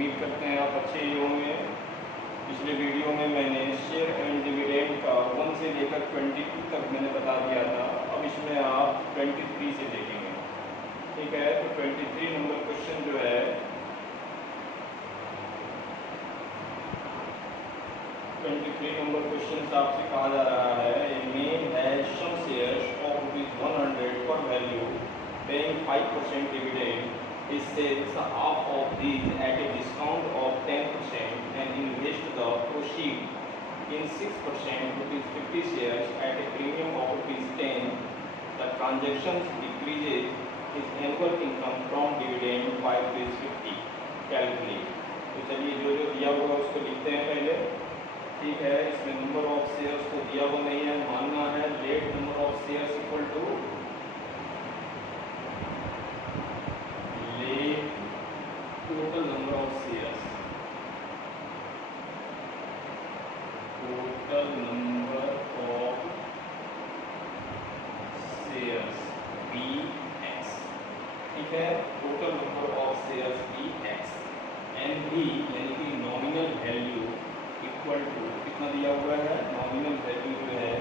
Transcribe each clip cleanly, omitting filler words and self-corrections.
उम्मीद करते हैं आप अच्छे ही होंगे। पिछले वीडियो में मैंने शेयर एंड डिविडेंड का 1 से लेकर 22 तक मैंने बता दिया था। अब इसमें आप 23 से देखेंगे, ठीक है। तो 23 नंबर क्वेश्चन जो है 23 नंबर क्वेश्चन आपसे कहा जा रहा है, a man has some shares of ₹100 par value paying 5% dividend. He sells half of these at a discount of 10% and invest the proceeds in 6% ₹50 shares at a premium of ₹10. The transactions decreases his annual income from dividend by ₹50. Calculate। तो चलिए जो जो दिया हुआ उसको लिखते हैं पहले, ठीक है। इसमें नंबर ऑफ शेयर्स को दिया हुआ नहीं है, मानना है let number of shares equal to total number of shares, total number of shares BX, ठीक है। total number of shares BX and भी यानी कि नॉमिनल वैल्यू इक्वल टू कितना दिया हुआ है, नॉमिनल वैल्यू जो है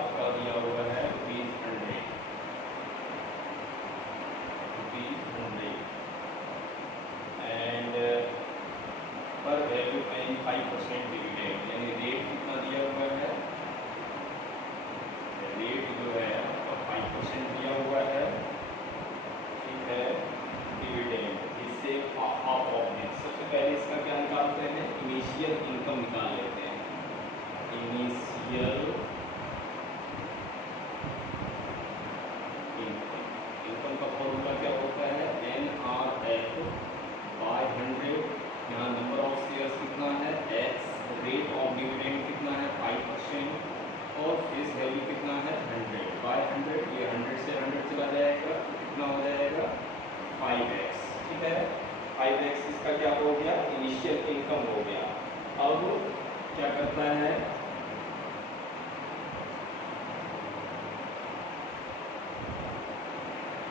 आपका दिया हुआ है ₹100 एंड पर वैल्यू पेइंग 5% डिविडेंड, यानी रेट कितना दिया हुआ है, रेट जो है आपका 5% दिया हुआ है, ठीक है। डिविडेंड इससे हाफ ऑफ दिस, सबसे पहले इसका क्या निकालते हैं, इनिशियल इनकम निकाल लेते हैं। इनिशियल इनकम का फॉर्मूला क्या होता है, NRF बाय 100। यहाँ नंबर ऑफ शेयर्स कितना है x, रेट ऑफ डिविडेंड कितना है 5% और फेस वैल्यू कितना है 100 बाय 100। ये 100 से 100 चला जाएगा, कितना हो जाएगा 5x, ठीक है। 5x इसका क्या हो गया, इनिशियल इनकम हो गया। अब क्या करता है,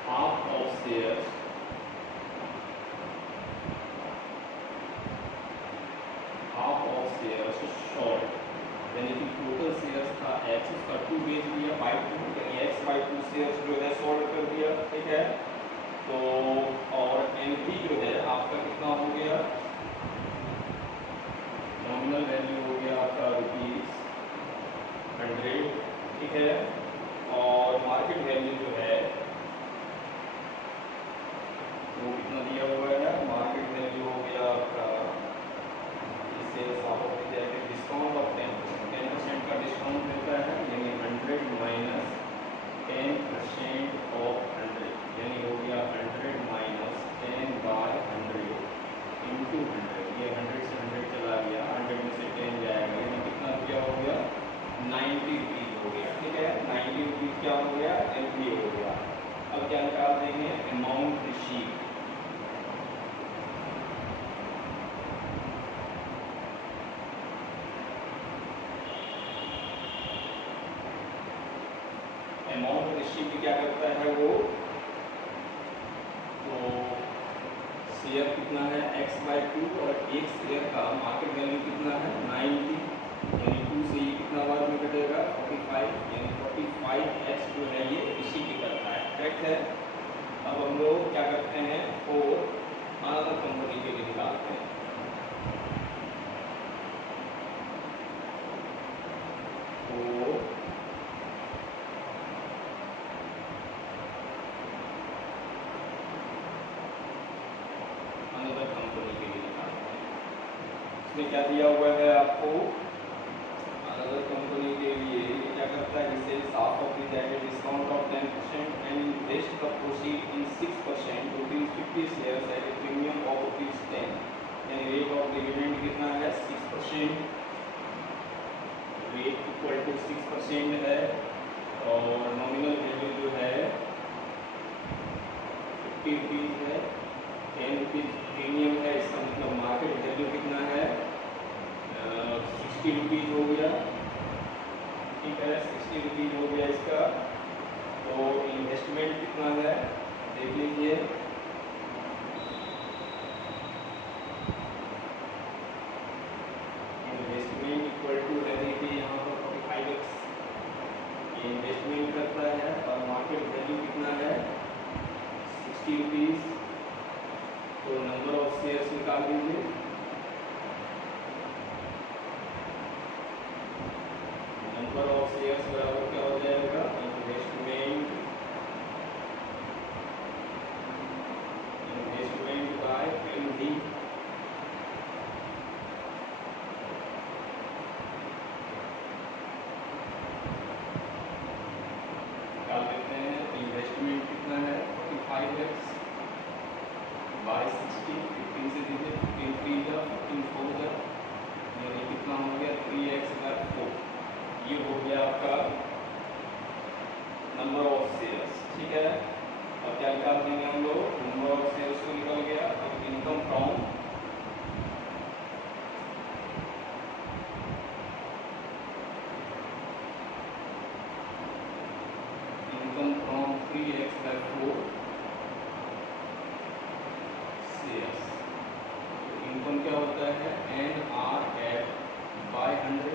half of shares, half of shares short, यानी कि टोटल शेयर्स था x, उसका 2 बेच दिया बाई 2, यानी x/2 शेयर्स जो है शॉर्ट कर दिया, ठीक है। तो और NP जो है आपका कितना हो गया, नॉमिनल वैल्यू हो गया आपका ₹100, ठीक है। और मार्केट वैल्यू जो है वो कितना दिया हुआ है, मार्केट वैल्यू हो गया आपका, इससे डिस्काउंट ऑफ 10% का डिस्काउंट मिलता है, यानी 100 माइनस 10% ऑफ 100, यानी हो गया 100 माइनस 10 बाय 100 इंटू 100। ये 100 से 100 चला गया, 100 में से 10 जाएगा, यानी कितना क्या हो गया, ₹90 हो गया, ठीक है। ₹90 क्या हो गया, MP हो गया। अब क्या निकाल देंगे, अमाउंट रिसीव, अमाउंट रिसीव क्या करता है वो, तो शेयर कितना है x/2 और एक शेयर का मार्केट वैल्यू कितना है 90, यानी 2 से ये कितना बार में कटेगा 45, यानी 45x जो है ये इसी की करता है, करेक्ट है। अब हम लोग क्या करते हैं, वो अनदर कंपनी के लिए निकालते हैं। तो अनदर कंपनी के लिए निकालते हैं। इसमें क्या दिया हुआ है आपको, अनदर कंपनी के लिए ये क्या करता है, इसे half of the discount of 10% and invest the proceed in 6% ₹50 shares at A premium of ₹10, यानी रेट ऑफ डिविडेंड कितना है 6%, रेट इक्वल टू 6% है। और नॉमिनल वैल्यू जो है ₹50 है, ₹10 प्रीमियम है, इसका मतलब मार्केट वैल्यू कितना है ₹60 हो गया, ठीक है। ₹60 हो गया इसका। तो इन्वेस्टमेंट कितना है देख लीजिए, बाई 16, 15 से दीजिए, 15 3 जा 15 4 जा, यानी कितना हो गया 3x/4। ये हो गया आपका नंबर ऑफ शेयर्स। ठीक है, अब क्या निकाल देंगे हम लोग, नंबर ऑफ शेयर्स को निकल गया। तो income from income from 3x/4 shares. Income क्या होता है, NRF/100।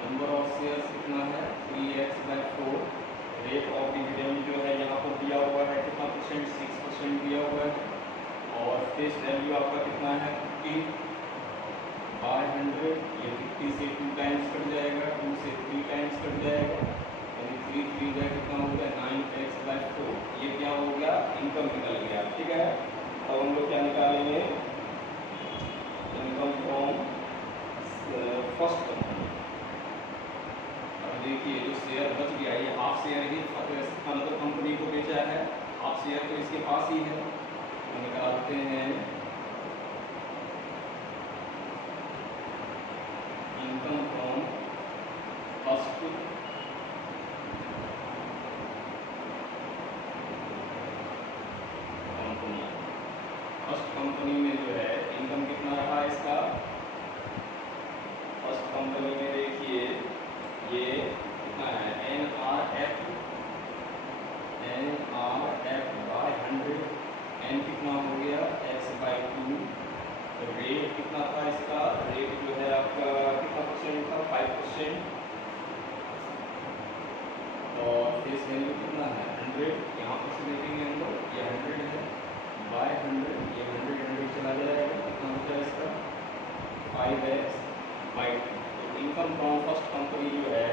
नंबर ऑफ शेयर्स कितना है 3x/4। रेट ऑफ डिविडेंड जो है यहाँ पर दिया हुआ है कितना परसेंट, 6% दिया हुआ है। और फेस वैल्यू आपका कितना है 50/100। ये 50 से 2 टाइम्स कट जाएगा, 2 से 3 टाइम्स कट जाएगा, यानी 3 3 का कितना हो गया 9x/4। ये क्या हो गया, इनकम निकल गया। ठीक है, अब हम लोग क्या निकालेंगे, इनकम फ्रॉम फर्स्ट कंपनी। अब देखिए जो शेयर बच गया, ये हाफ शेयर ही अनदर कंपनी को बेचा है, हाफ शेयर तो इसके पास ही है। तो निकालते हैं income from first company. First company में जो है इनकम कितना रहा इसका, फर्स्ट कंपनी में देखिए ये कितना है NRF/100। एन कितना हो गया x/2। रेट कितना था इसका, रेट जो है आपका कितना परसेंट था 5%। और फेस वैल्यू कितना है 100, यहाँ पर से देखेंगे हम लोग, ये 100 है बाय 100, ये 100 चला जाएगा, कितना होता है इसका 5x/2। तो इनकम फ्रॉम फर्स्ट कंपनी जो है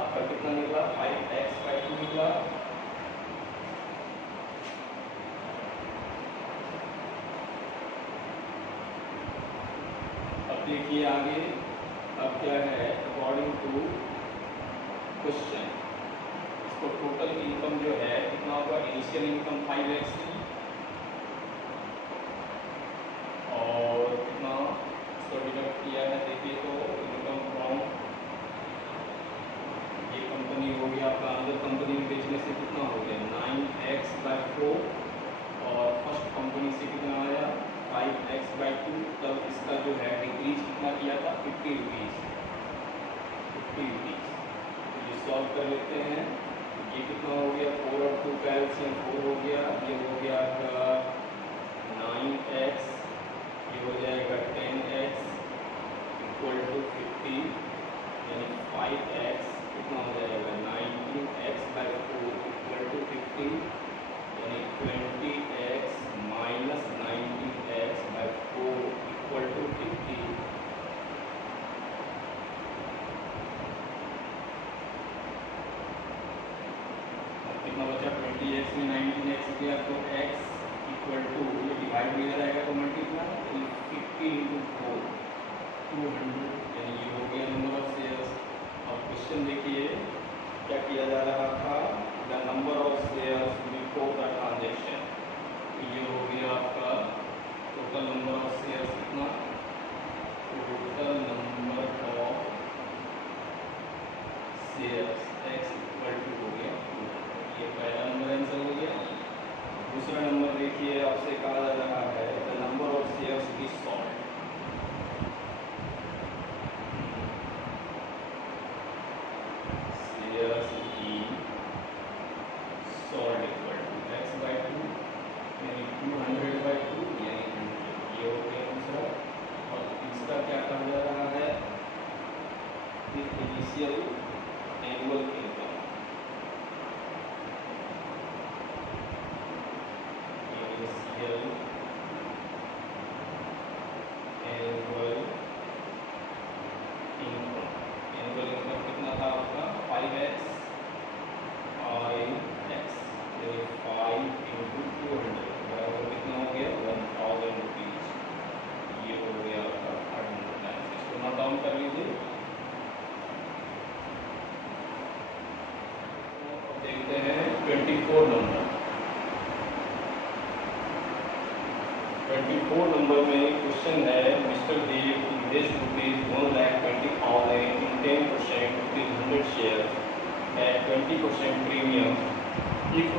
आपका कितना निकला 5x/2 निकला। अब देखिए आगे, अब क्या है, अकॉर्डिंग टू क्वेश्चन इसको टोटल इनकम जो है कितना होगा, इनिशियल इनकम 5x थी और कितना इसको डिडक्ट किया है, देखिए तो इनकम फ्रॉम ये कंपनी हो गया आपका, अनदर कंपनी में बेचने से कितना हो गया 9x/4। और फर्स्ट कंपनी से कितना आया 5x/2। तब इसका जो है डिक्रीज कितना किया था 50 रुपीज़। तो ये सॉल्व कर लेते हैं। ये कितना हो गया 4 और 2 का एलसीएम 4 हो गया, ये हो गया आपका 9x, ये हो जाएगा 10x इक्वल टू 50, यानी 5x कितना हो जाएगा 19x/4 इक्वल टू 50, यानी 20x minus 19x/4 equal to 50। कितना बचा 20x में 19x दिया तो x इक्वल टू, ये डिवाइड में इधर आएगा तो मल्टीप्लाई, 50 × 4 200, यानी ये हो गया नंबर ऑफ शेयर्स। अब क्वेश्चन देखिए क्या किया जा रहा था, the number of shares before the transaction. ये हो गया आपका टोटल नंबर ऑफ शेयर्स कितना, total number of shares x equal to हो गया 200। ये पहला नंबर आंसर हो गया। दूसरा नंबर देखिए आपसे कहा जा रहा है the number of shares is sold. Shares की सॉल्ड इक्वल टू x/2, यानी 200/2, यानी 100। ये हो गया दूसरा। और तीसरा क्या कहा जा रहा है, initial annual income. Initial annual income, annual income कितना था आपका 5x, 5x यानी 5 × 200 बराबर कितना हो गया 1000 रुपीज़। ये हो गया आपका 800 टाइम्स। इसको नोट डाउन कर लीजिए। देखते हैं 24 नंबर। 24 नंबर में क्वेश्चन है, mister Dev invest ₹1,20,000 in 10% ₹100 shares at 20% premium. If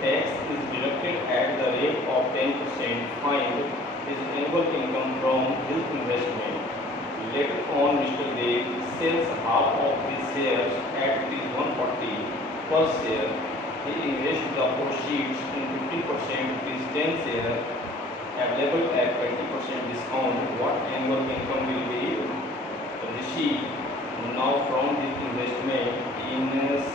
tax is deducted at the rate of 10%, find his annual income from his investment. Later on, Mr. Dev sells half of his shares at ₹140 per share. He invests the proceeds in 50% rupees 10 shares available at 20% discount. What annual income will be received now from this investment in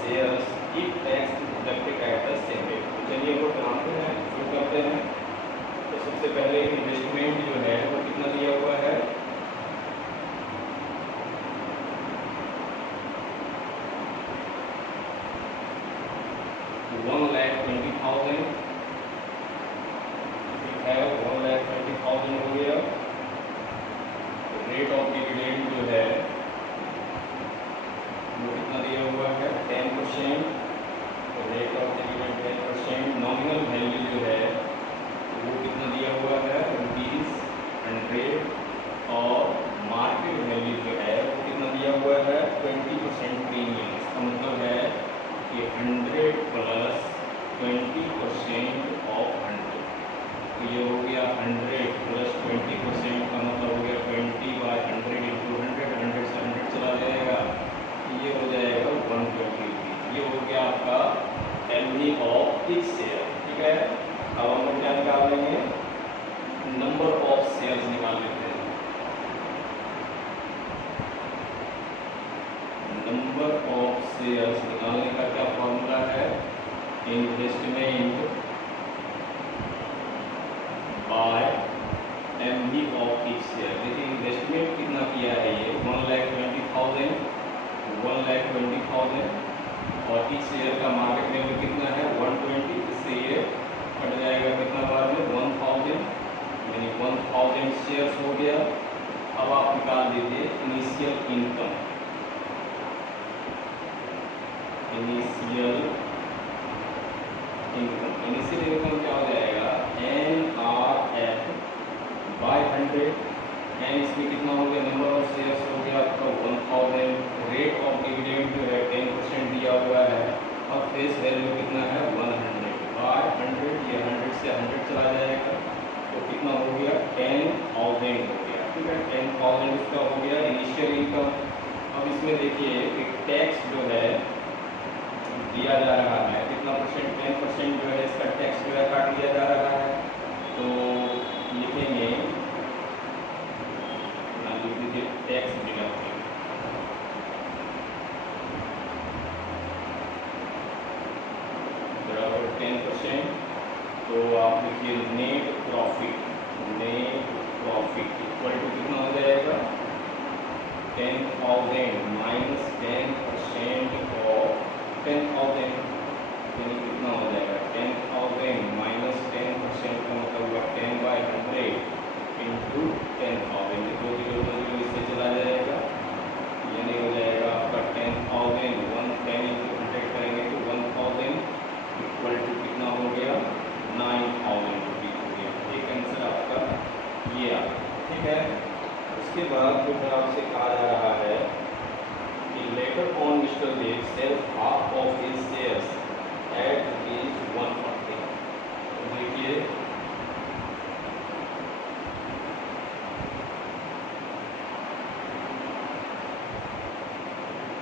shares if tax is deducted at the same rate? तो चलिए वो बनाते हैं, शुरू करते हैं। तो सबसे पहले इन्वेस्टमेंट जो है वो कितना दिया हुआ है, $1,20,000 है, 1,20,000 हो गया। रेट ऑफ डिविडेंड जो है वो कितना दिया हुआ है, 10%। Rate of dividend 10%। Nominal value जो है वो कितना दिया हुआ है, ₹100। और मार्केट वैल्यू जो है वो कितना दिया हुआ है, 20% प्रीमियम। इसका मतलब है कि 100 प्लस 20% ऑफ 100, तो ये हो गया 100 प्लस 20% का मतलब हो गया 20/100 इंटू 100, 100 से 100 चला जाएगा, ये हो जाएगा 120। ये हो गया आपका एलवी ऑफ ईच शेयर। ठीक है, अब हम लोग क्या निकाल लेंगे, नंबर ऑफ शेयर्स निकाल लेते हैं। नंबर ऑफ शेयर्स निकालने का क्या फॉर्मूला है, investment by MV of each share. देखिए इन्वेस्टमेंट कितना किया है, ये 1,20,000, 1,20,000 और ईच शेयर का मार्केट वैल्यू कितना है, 120। इससे ये कट जाएगा कितना बार में, 1000, यानी 1000 शेयर्स हो गया। अब आप निकाल दीजिए इनिशियल इनकम। इनिशियल इनकम क्या हो जाएगा, NRF बाय 100। एन इसमें कितना हो गया, नंबर ऑफ शेयर्स हो गया आपका 1000। रेट ऑफ डिविडेंड जो है 10% दिया हुआ है और फेस वैल्यू कितना है, 100 बाय 100। ये 100 से 100 चला जाएगा, तो कितना हो गया, 10,000 हो गया। ठीक है, 10,000 इसका हो गया इनिशियल इनकम। अब इसमें देखिए एक टैक्स जो है दिया जा रहा है, कितना परसेंट, 10% जो है इसका टैक्स जो है काट दिया जा रहा है। तो लिखेंगे, लिख दीजिए टैक्स डिडक्शन बराबर 10%। तो आप लिखिए नेट प्रॉफिट इक्वल टू कितना हो जाएगा, 10,000 माइनस 10% ऑफ 10,000, यानी कितना हो जाएगा, 10,000 माइनस 10% का मतलब हुआ 10/100 इंटू 10,000। 2 0 2 0 इससे चला जाएगा, यानी हो जाएगा आपका 10,000 110 इंटू 100 करेंगे तो 1000 इक्वल टू कितना हो गया, 9,000 रुपीज हो गया। एक आंसर आपका ये आ। ठीक है, उसके बाद जो है आपसे कहा जा रहा है कि later on Mr. Dev sells half of his shares at ₹140। तो देखिए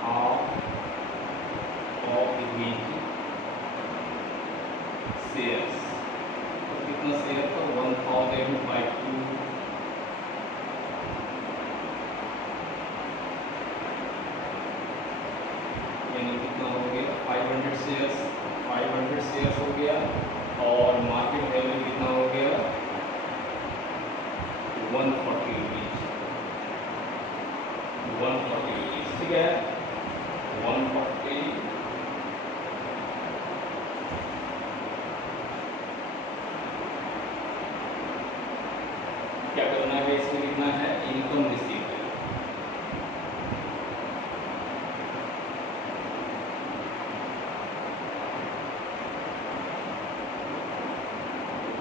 half of his shares, तो कितना शेयर था, 1000/2, यानी कितना हो गया, 500 शेयर्स, 500 शेयर्स हो गया। और मार्केट वैल्यू कितना हो गया, 140 रुपीज, 140 रुपीज। ठीक है, 140 क्या करना है, इसमें लिखना है इनकम रिसीव।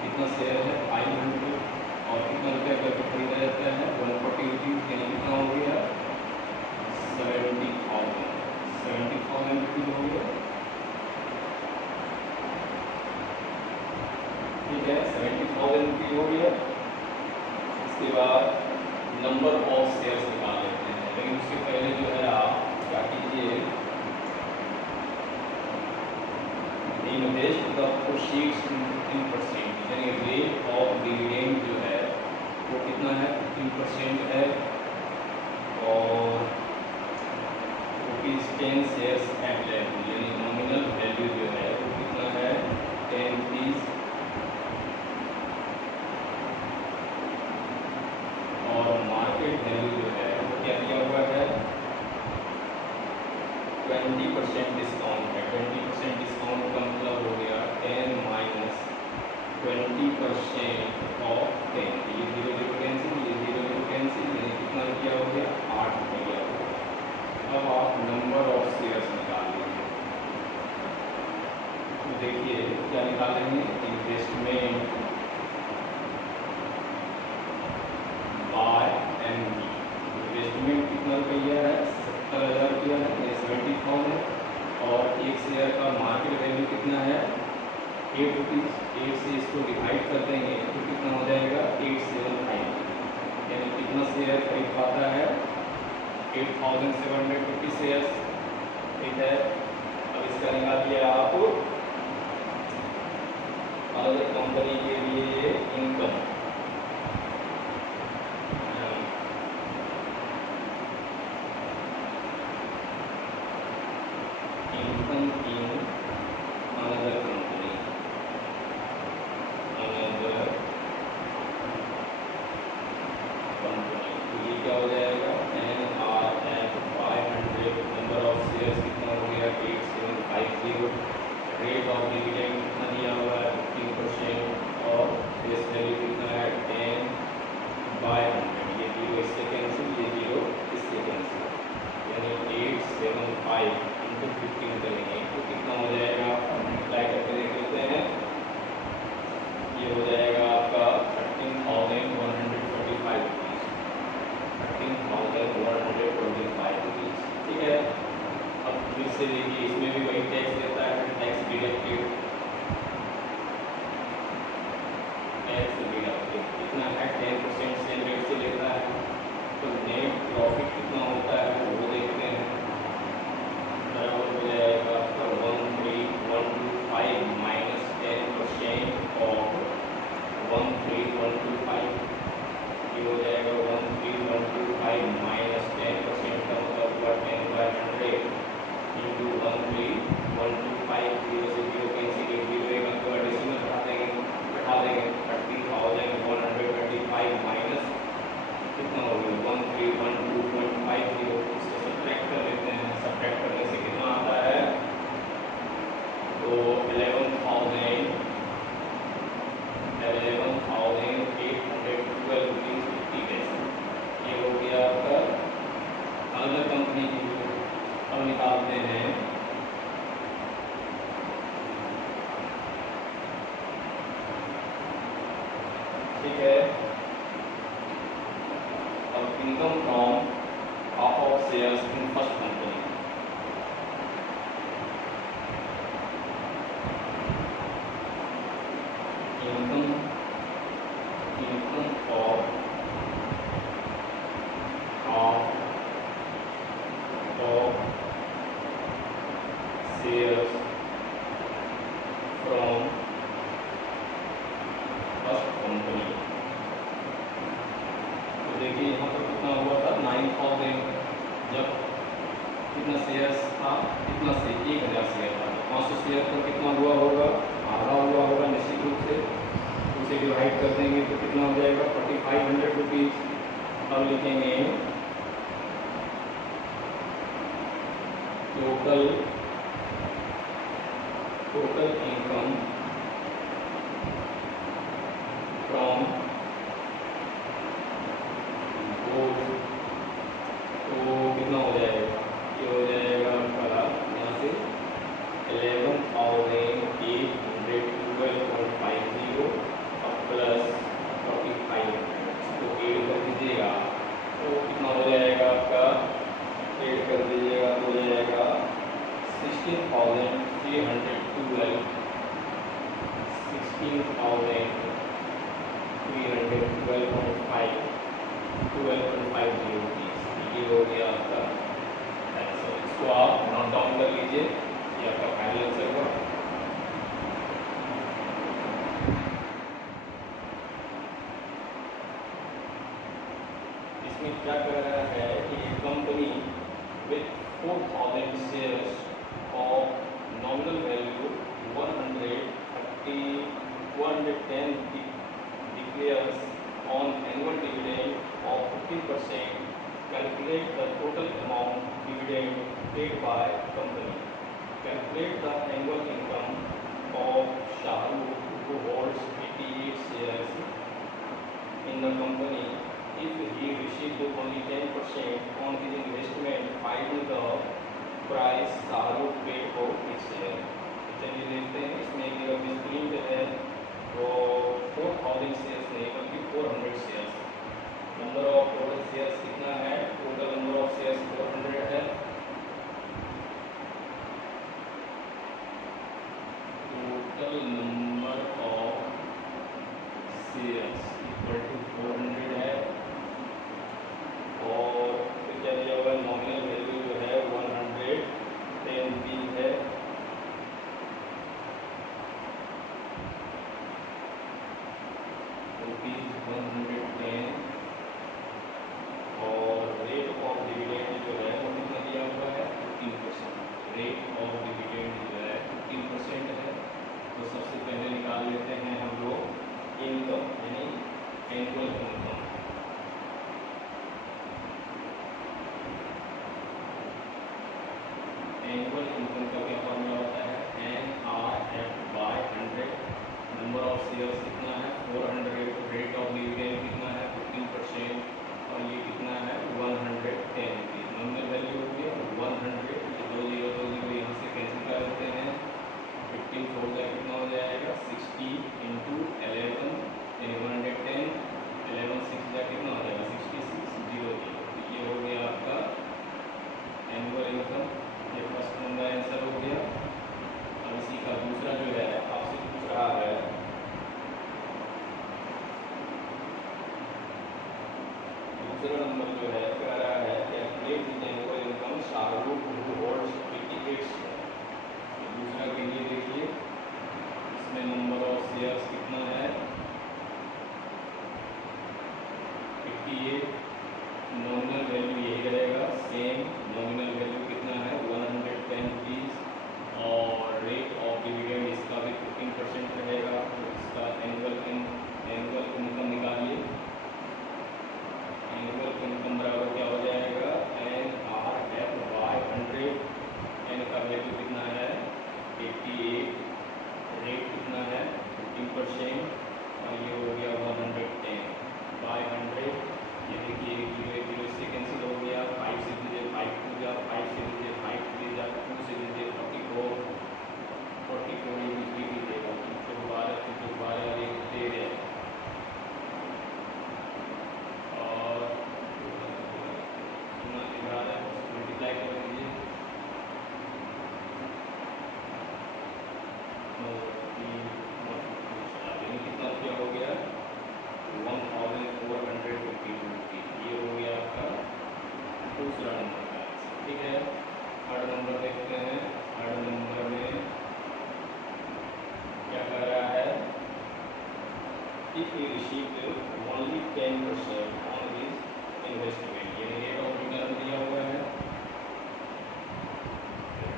कितना शेयर है, 500 इसके बाद नंबर ऑफ शेयर्स निकाल लेते हैं, लेकिन उसके पहले जो है आप क्या कीजिए, इन्वेस्ट द प्रोसीड्स इन 15%, यानी रेट ऑफ डिविडेंड जो है वो कितना है, 15% है, और रुपीज़ 10 शेयर्स अवेलेबल, यानी नॉमिनल वैल्यू जो है वो कितना है, 10 रुपीज़, और मार्केट वैल्यू जो है वो क्या दिया हुआ है, 20% डिस्काउंट है। 20% डिस्काउंट का मतलब हो गया 10 माइनस 20% ऑफ 10, ये 0 0 कैंसिल, ये 0 0 कैंसिल, यानी कितना रुपया हो गया, 8 रुपया हो गया। अब आप नंबर ऑफ शेयर्स निकाल लीजिए, तो देखिए क्या निकालेंगे, इन्वेस्टमेंट बाय एमबी, इन्वेस्टमेंट कितना रुपया है, 70,000 रुपया है, ये 70,000, और एक शेयर का मार्केट वैल्यू कितना है, 8 रुपीज़, 8 से इसको डिवाइड कर देंगे तो कितना हो जाएगा, 875, यानी कितना शेयर खरीद पाता है, 8,750 शेयर्स, ठीक है। अब इसका निकालिए आप अदर कंपनी के लिए income, income in another company, another company, तो ये क्या हो जाएगा, NRF 500, नंबर ऑफ शेयर्स कितना हो गया, 8750, रेट ऑफ डिविडेंड कितना दिया हुआ है, 15%, और फेस वैल्यू कितना है, 10/100, ये 0 इससे कैंसिल, ये 0 इससे कैंसिल, यानी 875 इंटू 15 करेंगे तो कितना हो जाएगा, मल्टीप्लाई करके देख लेते हैं, ये हो जाएगा आपका 13,145 रुपीज़, 13,145 रुपीज़, ठीक है। अब फिर से देखिए इसमें भी वही टैक्स देता है, टैक्स डिडक्टेड, टैक्स डिडक्टेड कितना है, 10% सेल रेट से लेता है, तो नेट प्रॉफिट कितना होता है वो देखते हैं, बराबर हो जाएगा आपका 13,125 माइनस 10% ऑफ 13,125, ये हो जाएगा 13,125 माइनस 10% का मतलब हुआ 10/100 इंटू 13,125, 0 से 0 कैंसिल, 0 एक अंक का डेसिमल बैठा देंगे 13,125 माइनस कितना हो गया, 1312.50, इसको सब्ट्रैक्ट कर लेते हैं, सब्ट्रैक्ट करने से कितना आता है, तो 11,812 रुपीज़ 50 पैसे, ये हो गया आपका अदर कंपनी की। अब निकालते हैं ठीक है, अब income from half of shares in first company, income of half of shares from first company, तो देखिए यहाँ पर कितना हुआ था, 9,000, जब कितना शेयर्स था, कितना से 1,000 शेयर था, 500 शेयर पर कितना हुआ होगा, आधा हुआ होगा निश्चित रूप से, उसे डिवाइड कर देंगे तो कितना हो जाएगा, 4,500 रुपीज़। अब लिखेंगे टोटल इनकम फ्रॉम बोथ, तो कितना हो जाएगा, ये हो जाएगा आपका यहाँ से 11,812.50 प्लस 4,500, इसको ऐड कर दीजिएगा तो कितना हो जाएगा आपका, ऐड कर दीजिएगा तो हो जाएगा 16,312, 16,312.5 12.50 रुपीज़। ये हो गया आपका आंसर। इसको आप नोट डाउन कर लीजिए, ये आपका फाइनल आंसर हुआ। इसमें क्या कर रहा है कि company with 4,000 shares of nominal value 110 declares on annual dividend of 15%. Calculate the total amount dividend paid by company. Calculate the annual income of Shahrukh, who holds 88 shares in the company. If he received only 10% on his investment, find the price Shahrukh paid for each share. चलिए देखते हैं। इसमें एक screen पे है वो 4,000 shares नहीं बल्कि 400 shares. Number of total shares कितना है? टोटल नंबर ऑफ शेयर्स 400 है। Total number of shares equal to 400 है। और फिर क्या दिया हुआ है? नॉमिनल वैल्यू जो है 110 भी है। ₹110 और रेट ऑफ डिविडेंड जो है वो कितना दिया हुआ है? 15%। रेट ऑफ डिविडेंड जो है 15% है। तो सबसे पहले निकाल लेते हैं हम लोग इनकम, यानी एनुअल इनकम। एनुअल इनकम का क्या फॉर्मूला होता है? NRF/100। नंबर ऑफ शेयर्स कितना है? 400। रेट ऑफ डिविडेंड कितना है? 15%। और ये कितना है? 110 रुपीज़। नॉमिनल वैल्यू हो गया 100। ये 2 0 यहाँ से कैंसिल कर देते हैं। 15 4 जाए कितना हो जाएगा? 60 × 11 यानी 110। 11 6 जाए कितना हो जाएगा? 66 0 0। तो ये हो गया आपका एनुअल इनकम। ये फर्स्ट नंबर आंसर हो गया। अब इसी का दूसरा जो है आपसे पूछ रहा है दूसरा नंबर जो है कह रहा है calculate the annual income Shahrukh who holds 88 share. दूसरा के लिए देखिए, इसमें नंबर ऑफ शेयर्स कितना है? 88। नॉमिनल वैल्यू यही रहेगा सेम। नॉमिनल वैल्यू कितना है? 110 रुपीज़। और रेट ऑफ डिविडेंड इसका भी 15% रहेगा। तो इसका एनुअल इनकम निकालिए। एनुअल इनकम बराबर क्या हो जाएगा? NRF/100। एन का वैल्यू कितना है? 88। रेट कितना है? 15%। और ये हो गया 110/100। ये देखिए 1 0 इससे कैंसिल हो गया। 5 से दीजिए 5 2 जा, 5 से दीजिए 5 3 जा, 2 से दीजिए 44 44 ये कुछ भी दीजिएगा। 12 ये दे रहे हैं। और कितना दिखा रहा है? मल्टीप्लाई कर लीजिए। यानी कितना क्या हो गया? 1452 रुपीज़। ये हो गया आपका दूसरा नंबर का आंसर। ठीक है। थर्ड नंबर देखते हैं। थर्ड नंबर में क्या कर रहा है? If he received only 10% on his investment, यानी रेट ऑफ रिटर्न दिया हुआ है।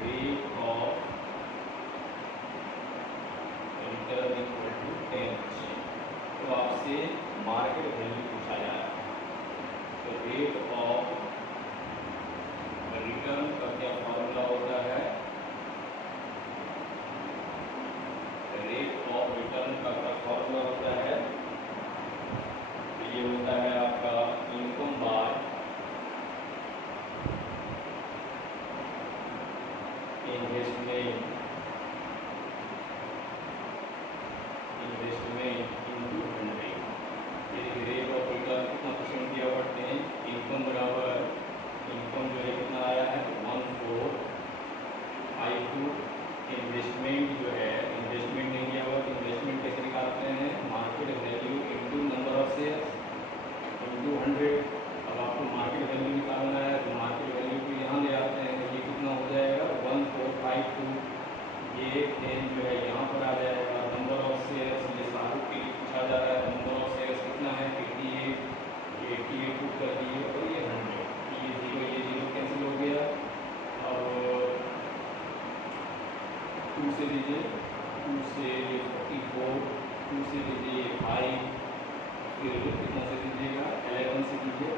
Rate of return equal to 10%। तो आपसे मार्केट वैल्यू पूछा जा रहा है। तो रेट ऑफ रिटर्न का क्या फॉर्मूला होता है? रेट ऑफ रिटर्न का क्या फॉर्मूला होता है? ये होता है आपका income by investment into 100। Rate of 88 put कर दिए और ये 100, ये जीरो कैंसिल हो गया। अब 2 से लीजिए, 2 से 44, 2 से लीजिए 5, फिर कितना से दीजिएगा 11 से दीजिए